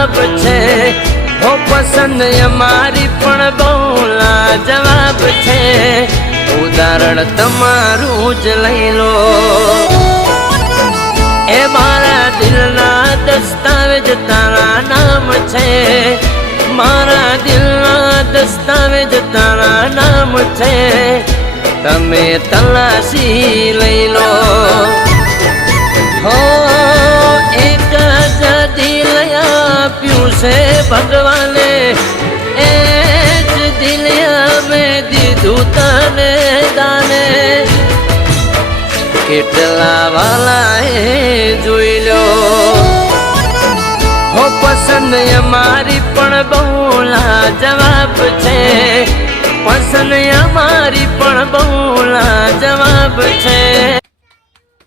જવાબ છે હો પસંદ અમારી પણ બહુ લાજવાબ છે ઉદાહરણ તમારું જ લઈ લો એ મારા દિલના દસ્તાવેજ તારા નામ છે મારા દિલના દસ્તાવેજ તારા નામ છે તમે તલાશી લઈ લો હો એક જ દિલ આપ્યું છે ભગવાને એ જ દિલ મેં દીધું તને દાને કેટલા વાલા એ જોઈ લો હો પસંદ અમારી પણ બહુ લાજવાબ છે પસંદ અમારી પણ બહુ લાજવાબ છે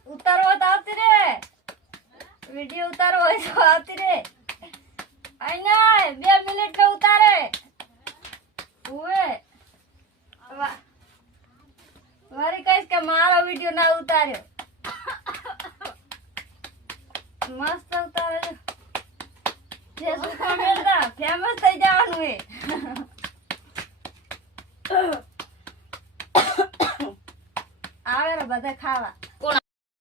ઉતારો તો આવતી રે વિડિયો ઉતારો હોય તો આવતી રે આઈના 2 મિનિટ નો ઉતારે ઓએ મારી કઈશ કે મારો વિડિયો ના ઉતાર્યો મસ્ત ઉતારે ફેસબુક પર મેળા ફેમસ થઈ જવાનું હે આવે રે બધા ખાવા